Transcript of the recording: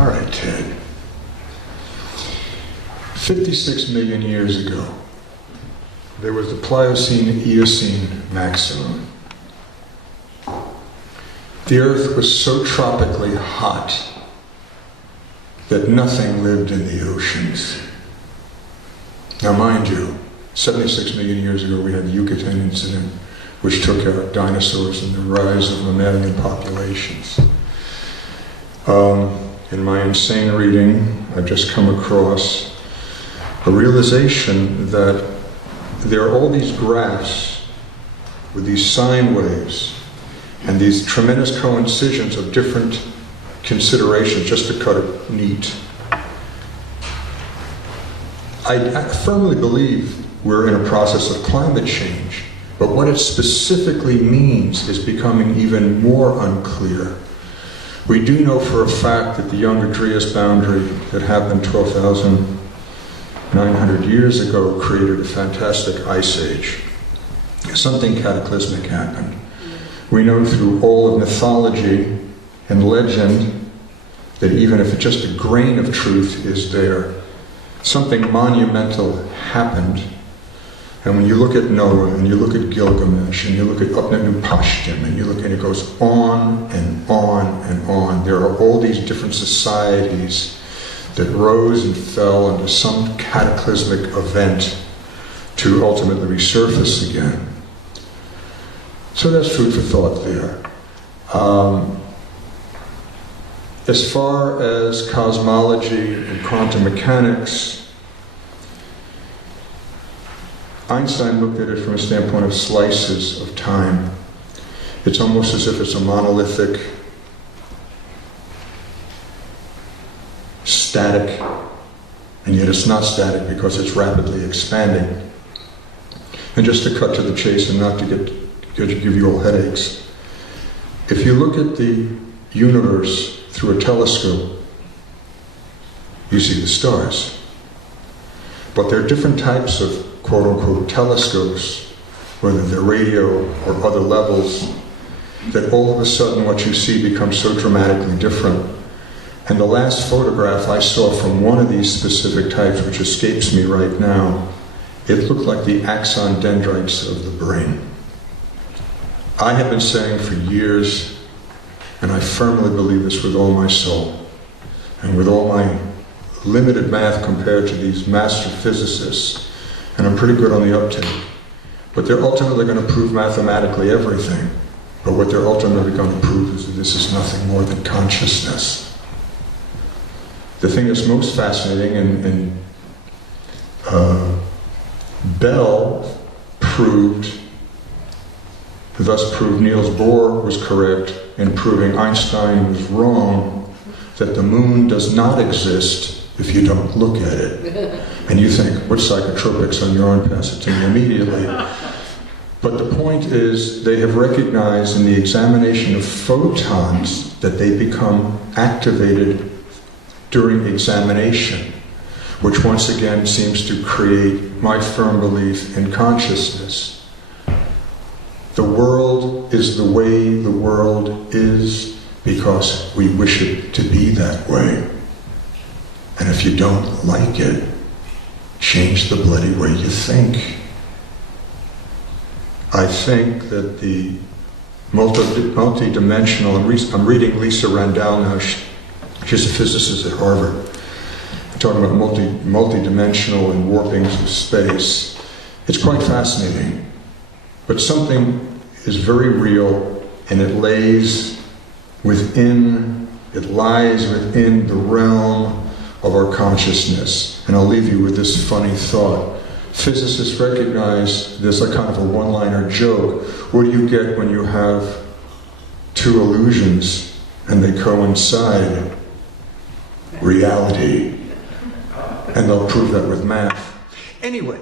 All right, Ted. 56 million years ago, there was the Pliocene-Eocene maximum. The Earth was so tropically hot that nothing lived in the oceans. Now mind you, 76 million years ago we had the Yucatan incident, which took out dinosaurs and the rise of mammalian populations. In my insane reading, I've just come across a realization that there are all these graphs with these sine waves and these tremendous coincisions of different considerations, just to cut it neat. I firmly believe we're in a process of climate change, but what it specifically means is becoming even more unclear. We do know for a fact that the Younger-Dryas boundary that happened 12,900 years ago created a fantastic ice age. Something cataclysmic happened. We know through all of mythology and legend that even if just a grain of truth is there, something monumental happened. And when you look at Noah, and you look at Gilgamesh, and you look at Upnut-Upashtim, and you look, and it goes on and on and on. There are all these different societies that rose and fell under some cataclysmic event to ultimately resurface again. So that's food for thought there. As far as cosmology and quantum mechanics, Einstein looked at it from a standpoint of slices of time. It's almost as if it's a monolithic, static, and yet it's not static because it's rapidly expanding. And just to cut to the chase and not to give you all headaches, if you look at the universe through a telescope, you see the stars. But there are different types of quote-unquote telescopes, whether they're radio or other levels, that all of a sudden what you see becomes so dramatically different. And the last photograph I saw from one of these specific types, which escapes me right now, it looked like the axon dendrites of the brain. I have been saying for years, and I firmly believe this with all my soul, and with all my limited math compared to these master physicists, and I'm pretty good on the uptake, but they're ultimately going to prove mathematically everything. But what they're ultimately going to prove is that this is nothing more than consciousness. The thing that's most fascinating, and Bell thus proved Niels Bohr was correct in proving Einstein was wrong, that the moon does not exist if you don't look at it. And you think, what psychotropics on your arm? Pass it to me immediately. But the point is, they have recognized in the examination of photons that they become activated during examination, which once again seems to create my firm belief in consciousness. The world is the way the world is because we wish it to be that way. And if you don't like it, change the bloody way you think. I think that the multi-dimensional, I'm reading Lisa Randall now, she's a physicist at Harvard, talking about multi-dimensional and warpings of space. It's quite fascinating, but something is very real, and it lies within the realm of our consciousness. And I'll leave you with this funny thought. Physicists recognize there's a kind of a one-liner joke. What do you get when you have two illusions and they coincide? Reality. And they'll prove that with math. Anyway,